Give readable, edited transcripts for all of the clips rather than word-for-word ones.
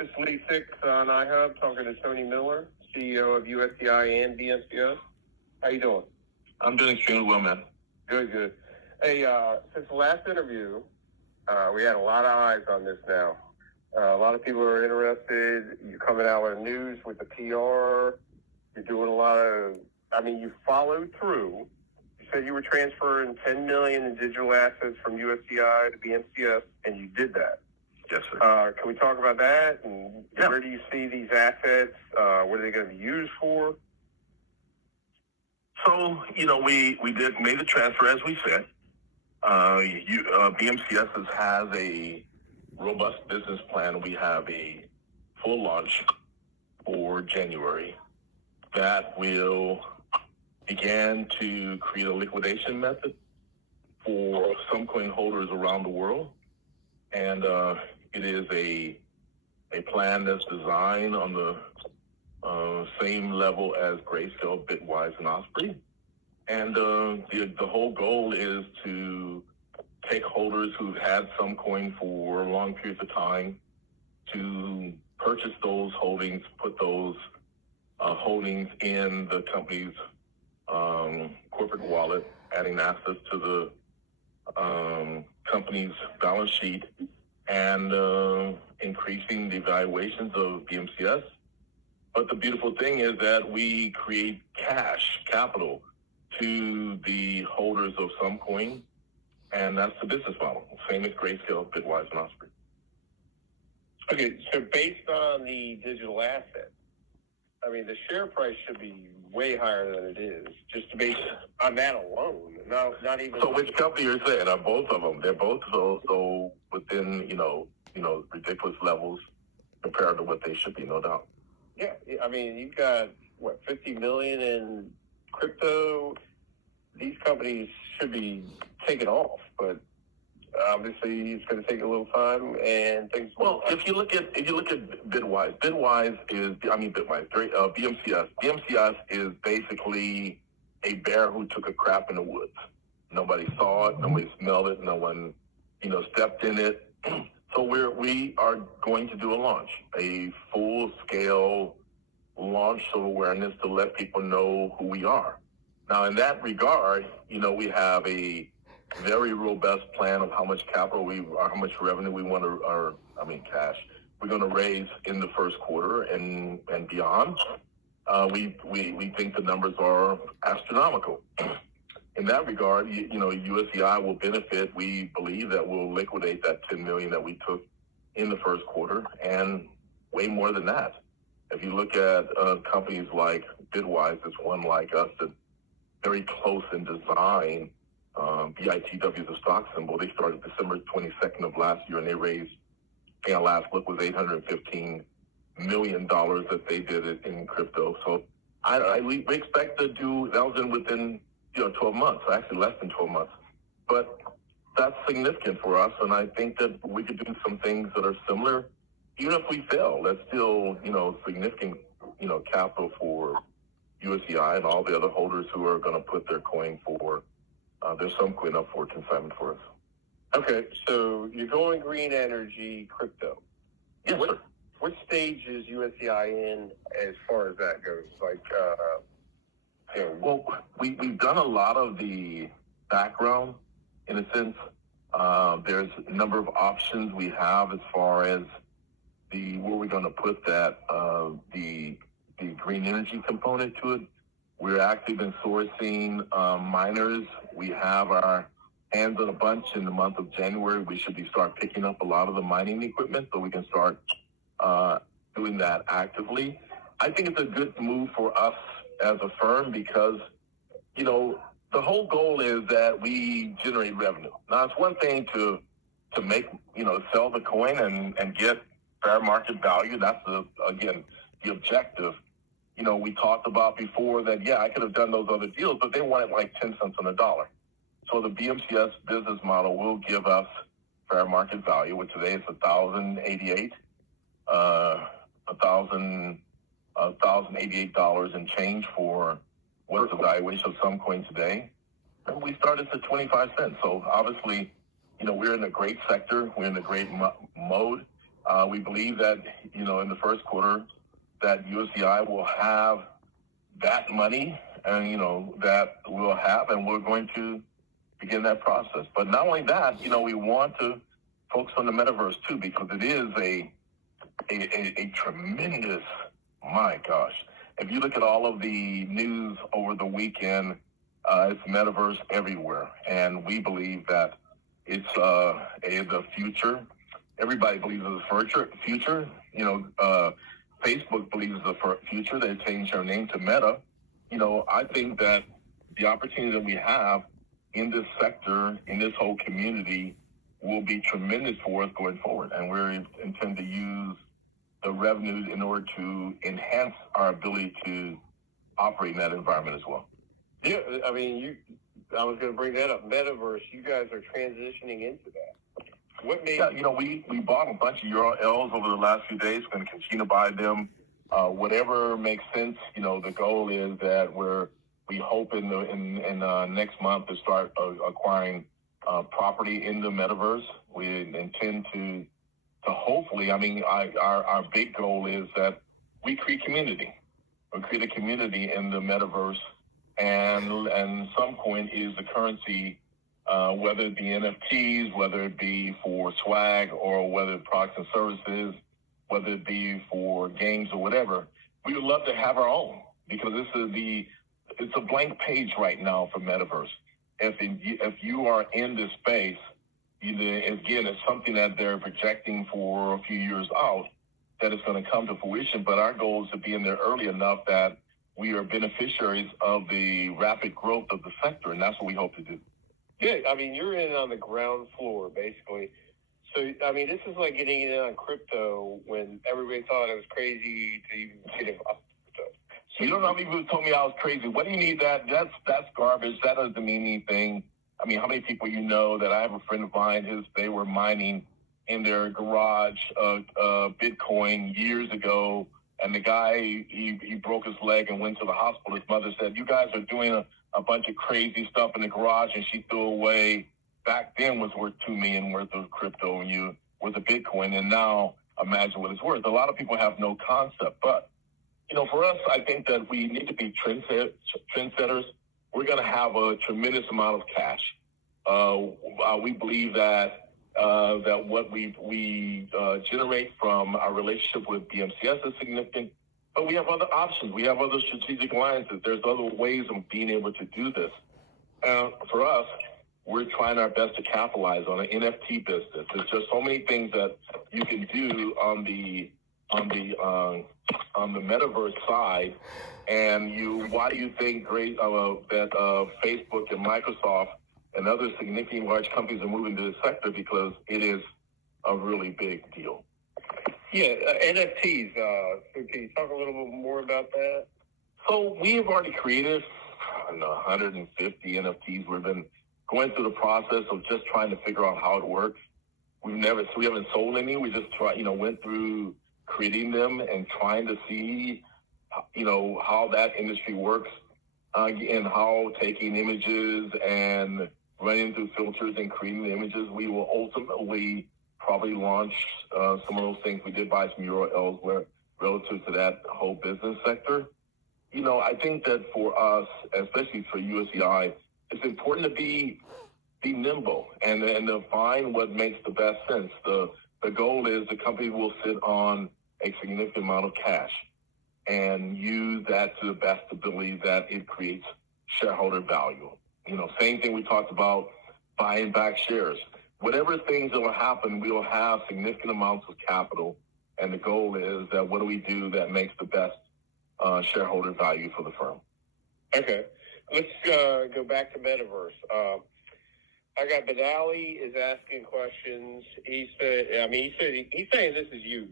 This is Lee Six on iHub talking to Tony Miller, CEO of USEI and BMCS. How you doing? I'm doing extremely well, man. Good. Hey, since the last interview, we had a lot of eyes on this now. A lot of people are interested. You're coming out with news with the PR. You're doing a lot of, you followed through. You said you were transferring $10 million in digital assets from USEI to BMCS, and you did that. Yes, sir. Can we talk about that? And where do you see these assets? What are they going to be used for? So, we made the transfer as we said. BMCS has a robust business plan. We have a full launch for January that will begin to create a liquidation method for some coin holders around the world. And it is a plan that's designed on the same level as Grayscale, Bitwise, and Osprey. And the whole goal is to take holders who've had some coin for long periods of time to purchase those holdings, put those holdings in the company's corporate wallet, adding assets to the company's balance sheet, and increasing the valuations of BMCS. But the beautiful thing is that we create capital to the holders of some coin, and that's the business model. Same as Grayscale, Bitwise, and Osprey. Okay, so based on the digital assets, the share price should be way higher than it is, just based on that alone. Not even. So which company you're saying? Are both of them? They're both so within ridiculous levels compared to what they should be, no doubt. Yeah, you've got what, 50 million in crypto. These companies should be taken off, but obviously it's going to take a little time and things. Well, if you look at Bitwise, BMCS is basically a bear who took a crap in the woods. Nobody saw it, nobody smelled it, no one, stepped in it. So we are going to do a launch, a full-scale launch of awareness to let people know who we are. Now, in that regard, we have a very robust plan of how much capital how much revenue we want to, cash we're going to raise in the first quarter and beyond. We think the numbers are astronomical. In that regard, USEI will benefit. We believe that we'll liquidate that $10 million that we took in the first quarter, and way more than that. If you look at companies like Bitwise, it's one like us that's very close in design. BITW is a stock symbol. They started December 22nd of last year, and they raised, last look was $815 million that they did it in crypto. So we expect to do that within 12 months, actually less than 12 months. But that's significant for us, and I think that we could do some things that are similar. Even if we fail, that's still, significant, capital for USEI and all the other holders who are going to put their coin for, there's some coin up for consignment for us. Okay, so you're going green energy crypto. Yes, sir. What stage is USEI in as far as that goes? Well, we've done a lot of the background, in a sense. There's a number of options we have as far as where we're going to put that, the green energy component to it. We're active in sourcing miners. We have our hands on a bunch in the month of January. We should start picking up a lot of the mining equipment so we can start doing that actively. I think it's a good move for us as a firm because, the whole goal is that we generate revenue. Now, it's one thing to make, sell the coin and get fair market value. That's, again, the objective. We talked about before that, I could have done those other deals, but they wanted like 10 cents on the dollar. So the BMCS business model will give us fair market value, which today is $1,088 and change for what's the valuation of some coin today. And we started at 25 cents. So obviously, we're in a great sector. We're in a great mode. We believe that, in the first quarter that USEI will have that money and, that we'll have, and we're going to begin that process. But not only that, we want to focus on the metaverse too, because it is a tremendous, my gosh. If you look at all of the news over the weekend, it's metaverse everywhere. And we believe that it's the future. Everybody believes it's the future. Facebook believes it's the future. They changed their name to Meta. I think that the opportunity that we have in this sector, in this whole community, will be tremendous for us going forward. And we intend to use the revenues in order to enhance our ability to operate in that environment as well. Yeah, I mean, I was going to bring that up. Metaverse, you guys are transitioning into that. What made? Yeah, we bought a bunch of URLs over the last few days. We're going to continue to buy them. Whatever makes sense. The goal is that we hope in next month to start acquiring property in the metaverse. We intend to hopefully. I mean, our big goal is that we create community. We create a community in the metaverse, and some coin is the currency. Whether it be NFTs, whether it be for swag, or whether it's products and services, whether it be for games or whatever, we would love to have our own, because it's a blank page right now for metaverse. If you are in this space, again, it's something that they're projecting for a few years out, that it's going to come to fruition. But our goal is to be in there early enough that we are beneficiaries of the rapid growth of the sector, and that's what we hope to do. Yeah, I mean, you're in on the ground floor, basically. So, I mean, this is like getting in on crypto when everybody thought it was crazy to even get involved with crypto. So you don't know how many people told me I was crazy. What do you need that? That's garbage. That doesn't mean anything. I mean, how many people that I have a friend of mine, they were mining in their garage Bitcoin years ago, and the guy, he broke his leg and went to the hospital. His mother said, "You guys are doing a bunch of crazy stuff in the garage," and she threw away, back then was worth $2 million worth of crypto and worth of Bitcoin, and now imagine what it's worth. A lot of people have no concept, but for us, I think that we need to be trendsetters. We're going to have a tremendous amount of cash. We believe that what we generate from our relationship with BMCS is significant. But we have other options. We have other strategic alliances. There's other ways of being able to do this. For us, we're trying our best to capitalize on an NFT business. There's just so many things that you can do on the metaverse side. And why do you think that Facebook and Microsoft and other significant large companies are moving to this sector? Because it is a really big deal. Yeah, NFTs. So can you talk a little bit more about that? So we have already created, 150 NFTs. We've been going through the process of just trying to figure out how it works. We haven't sold any. We just went through creating them and trying to see, how that industry works, and how taking images and running through filters and creating the images. We will ultimately probably launch some of those things. We did buy some URLs relative to that whole business sector. I think that for us, especially for USEI, it's important to be nimble and to find what makes the best sense. The goal is the company will sit on a significant amount of cash and use that to the best ability that it creates shareholder value. Same thing we talked about, buying back shares. Whatever things that will happen, we will have significant amounts of capital. And the goal is that what do we do that makes the best shareholder value for the firm? Okay. Let's go back to Metaverse. I got Benally is asking questions. He's saying this is huge.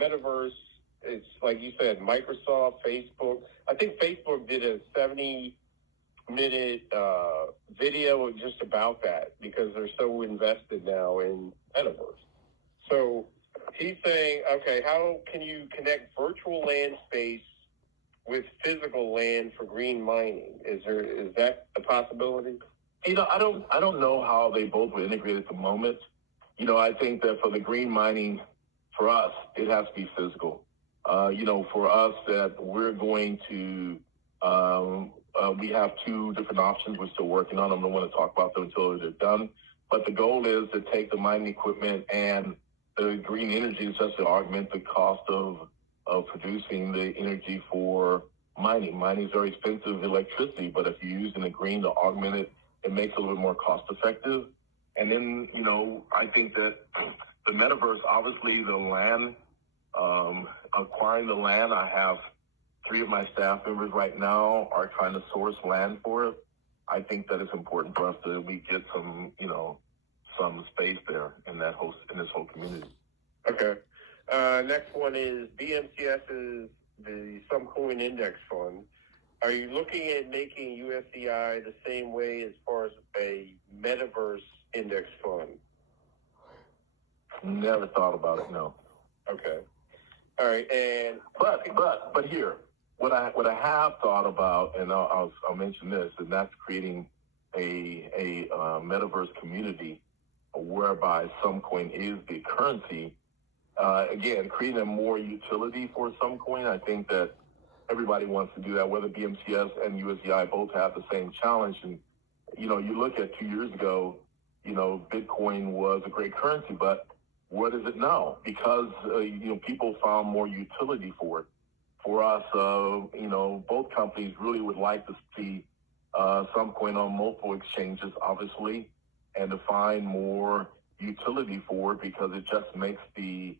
Metaverse, it's like you said, Microsoft, Facebook. I think Facebook did a 70-minute video just about that because they're so invested now in Metaverse. So he's saying, okay, how can you connect virtual land space with physical land for green mining? Is that a possibility? I don't know how they both were integrated at the moment. I think that for the green mining, for us, it has to be physical. For us, that we're going to, we have two different options we're still working on. I don't want to talk about them until they're done. But the goal is to take the mining equipment and the green energy is just to augment the cost of producing the energy for mining. Mining is very expensive electricity, but if you're using the green to augment it, it makes it a little bit more cost effective. And then, I think that the metaverse, obviously the land, acquiring the land, I have 3 of my staff members right now are trying to source land for it. I think that it's important for us that we get some, some space there in this whole community. Okay. Next one is BMCS is the Some Coin Index Fund. Are you looking at making USEI the same way as far as a metaverse index fund? Never thought about it. No. Okay. All right. And but here, what I have thought about, and I'll mention this, and that's creating a metaverse community whereby some coin is the currency. Again, creating a more utility for some coin. I think that everybody wants to do that, whether BMCS and USEI both have the same challenge. And, you look at 2 years ago, Bitcoin was a great currency, but what is it now? Because, people found more utility for it. For us, both companies really would like to see some coin on multiple exchanges, obviously, and to find more utility for it because it just makes the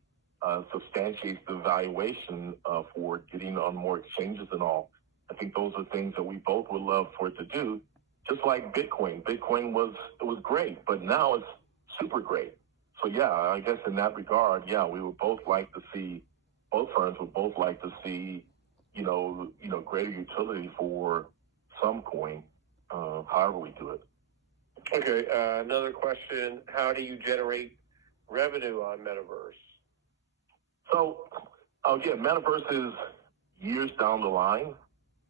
substantiates the valuation for getting on more exchanges and all. I think those are things that we both would love for it to do. Just like Bitcoin. Bitcoin was great, but now it's super great. So yeah, I guess in that regard, yeah, we would both like to see, both firms would both like to see, greater utility for some coin, however we do it. Okay, another question: how do you generate revenue on Metaverse? So again, Metaverse is years down the line,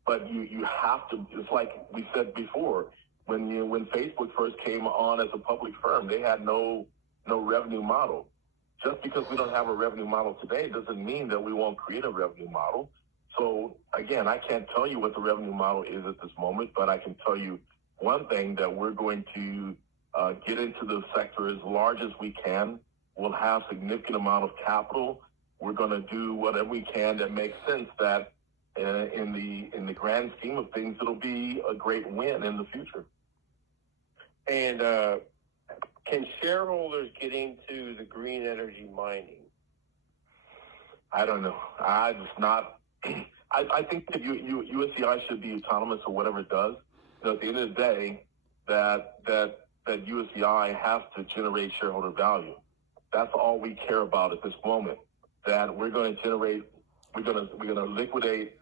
but you have to. It's like we said before, when Facebook first came on as a public firm, they had no revenue model. Just because we don't have a revenue model today doesn't mean that we won't create a revenue model. So again, I can't tell you what the revenue model is at this moment, but I can tell you one thing, that we're going to get into the sector as large as we can. We'll have significant amount of capital. We're going to do whatever we can that makes sense, that in the grand scheme of things, it'll be a great win in the future. And can shareholders get into the green energy mining? I don't know. I think that USEI should be autonomous or whatever it does. At the end of the day, that USEI has to generate shareholder value. That's all we care about at this moment. That we're going to generate, we're going to liquidate,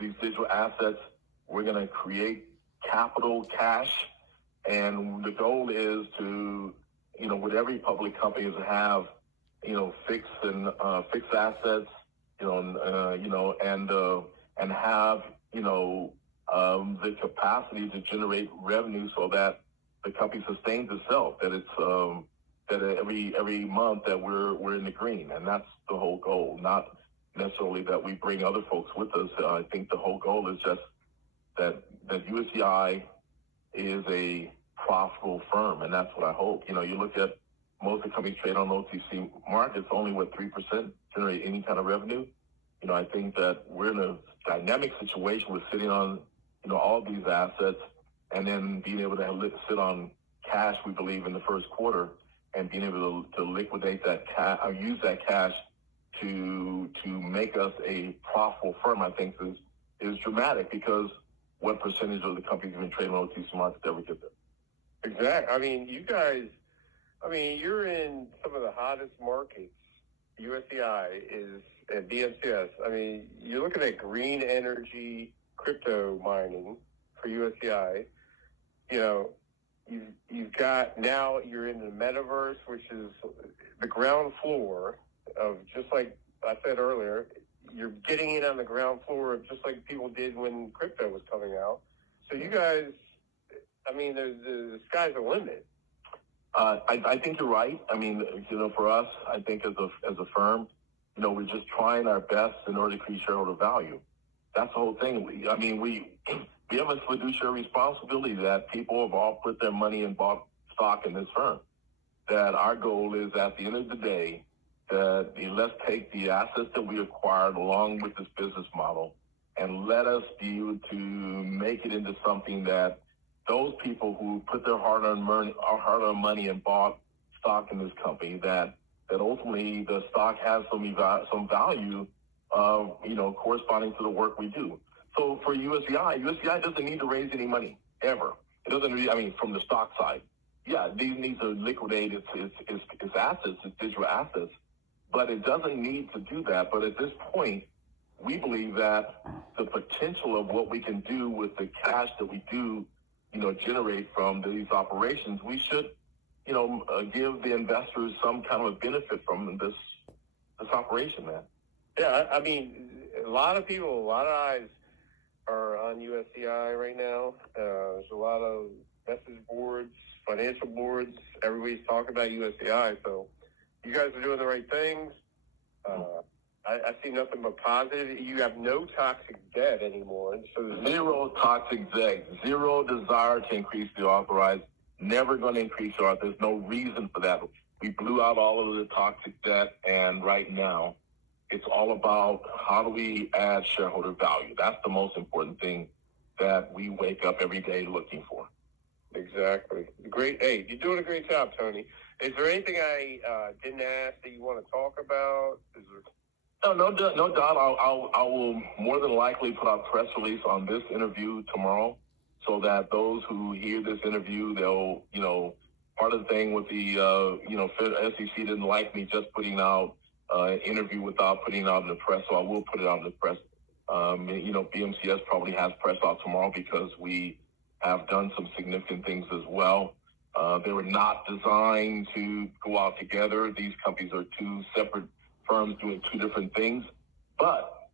these digital assets. We're going to create capital, cash, and the goal is to, with every public company, is to have, fixed assets, and have, the capacity to generate revenue so that the company sustains itself. That it's that every month that we're in the green, and that's the whole goal. Not necessarily that we bring other folks with us. I think the whole goal is just that USEI is a profitable firm, and that's what I hope. You look at most of the companies trade on OTC markets, only 3% generate any kind of revenue. I think that we're in a dynamic situation. We're sitting on, all these assets, and then being able to sit on cash, we believe, in the first quarter, and being able to liquidate that cash, or use that cash to make us a profitable firm, I think is dramatic, because what percentage of the companies have been trading on OTC markets ever get there? Exactly. You guys, you're in some of the hottest markets. USEI is, and BMCS. You're looking at green energy crypto mining for USEI. You've got, now you're in the metaverse, which is the ground floor of, just like I said earlier, you're getting in on the ground floor of just like people did when crypto was coming out. So you guys, the sky's the limit. I think you're right. I mean, for us, I think as a firm, we're just trying our best in order to create shareholder value. That's the whole thing. We have a fiduciary responsibility that people have all put their money and bought stock in this firm. That our goal is at the end of the day that let's take the assets that we acquired along with this business model and let us be able to make it into something that those people who put their hard-earned money and bought stock in this company, that ultimately the stock has some value, corresponding to the work we do. So for USEI doesn't need to raise any money ever. It doesn't really, from the stock side. Yeah, these needs to liquidate its assets, its digital assets, but it doesn't need to do that. But at this point, we believe that the potential of what we can do with the cash that we do, generate from these operations, we should, give the investors some kind of a benefit from this operation, man. Yeah, a lot of people, a lot of eyes are on USEI right now. There's a lot of message boards, financial boards. Everybody's talking about USEI, so you guys are doing the right things. I see nothing but positive. You have no toxic debt anymore. So zero toxic debt, zero desire to increase the authorized, never going to increase the authorized. There's no reason for that. We blew out all of the toxic debt, and right now it's all about how do we add shareholder value. That's the most important thing that we wake up every day looking for. Exactly. Great. Hey, you're doing a great job, Tony. Is there anything I didn't ask that you want to talk about? No doubt. I will more than likely put out a press release on this interview tomorrow, so that those who hear this interview, they'll, part of the thing with the, SEC didn't like me just putting out an interview without putting it out in the press, so I will put it out in the press. BMCS probably has press out tomorrow because we have done some significant things as well. They were not designed to go out together. These companies are two separate firms doing two different things, but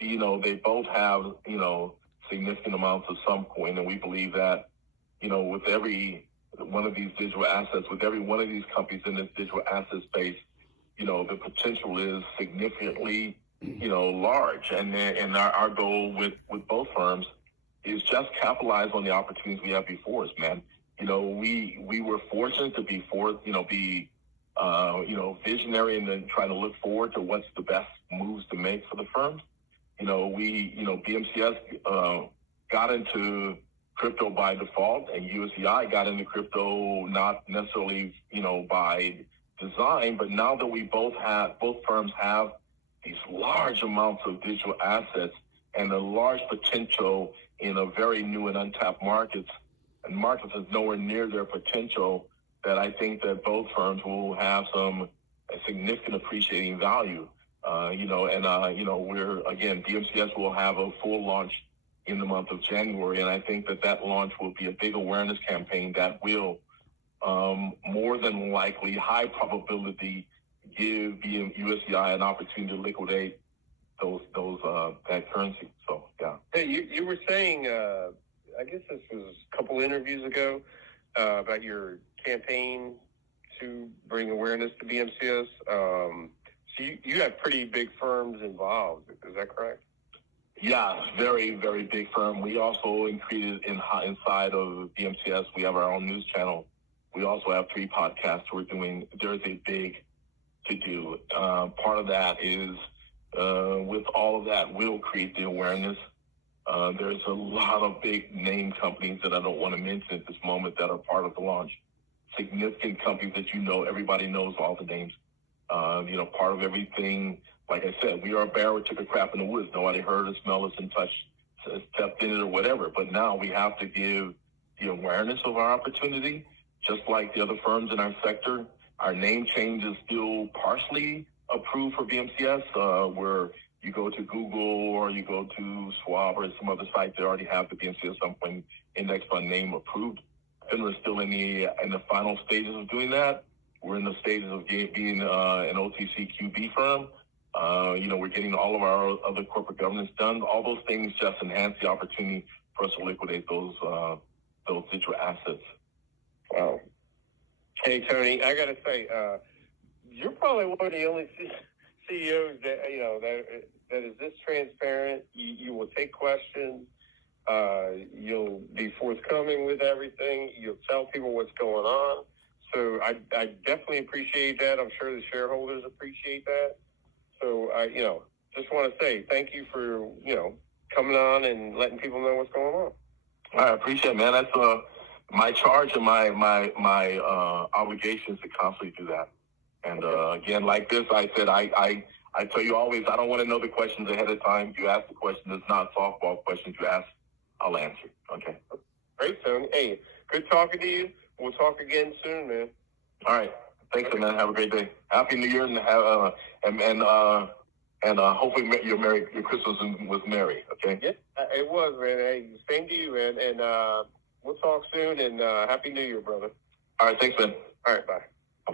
they both have significant amounts of some coin, and we believe that with every one of these digital assets, with every one of these companies in this digital asset space, the potential is significantly large, and our goal with both firms is just capitalize on the opportunities we have before us, man. We were fortunate to be visionary and then trying to look forward to what's the best moves to make for the firms. BMCS got into crypto by default, and USEI got into crypto not necessarily, by design, but now that both firms have these large amounts of digital assets and a large potential in a very new and untapped markets, and markets is nowhere near their potential, that I think that both firms will have some significant appreciating value. BMCS will have a full launch in the month of January, and I think that launch will be a big awareness campaign that will more than likely, high probability, give USEI an opportunity to liquidate that currency. So yeah. Hey, you were saying, I guess this was a couple interviews ago, about your campaign to bring awareness to BMCS. So you have pretty big firms involved. Is that correct? Yeah, very, very big firm. We also included inside of BMCS, we have our own news channel. We also have 3 podcasts we're doing. There's a big to do. Part of that is with all of that, we'll create the awareness. There's a lot of big name companies that I don't want to mention at this moment that are part of the launch. Significant companies that everybody knows all the names. Part of everything, like I said, we are a bear who took a crap in the woods. Nobody heard us, smelled us, and stepped in it or whatever. But now we have to give the awareness of our opportunity, just like the other firms in our sector. Our name change is still partially approved for BMCS, where you go to Google or you go to Schwab or some other site, they already have the BMCS some point index fund name approved. And we're still in the final stages of doing that. We're in the stages of being an OTC QB firm. We're getting all of our other corporate governance done. All those things just enhance the opportunity for us to liquidate those digital assets. Wow. Hey, Tony, I got to say, you're probably one of the only CEOs that is this transparent. You will take questions. You'll be forthcoming with everything. You'll tell people what's going on. So I definitely appreciate that. I'm sure the shareholders appreciate that. So just want to say thank you for, coming on and letting people know what's going on. I appreciate it, man. That's my charge and my obligations to constantly do that. And again, like this, I said, I tell you always, I don't want to know the questions ahead of time. You ask the question, it's not softball questions you ask, I'll answer. Okay. Great, Tony. Hey, good talking to you. We'll talk again soon, man. All right. Thanks, okay. Man. Have a great day. Happy New Year, and hopefully your Christmas was merry. Okay. Yeah, it was, man. Hey, same to you, man. And we'll talk soon. And Happy New Year, brother. All right. Thanks, man. All right. Bye. Bye.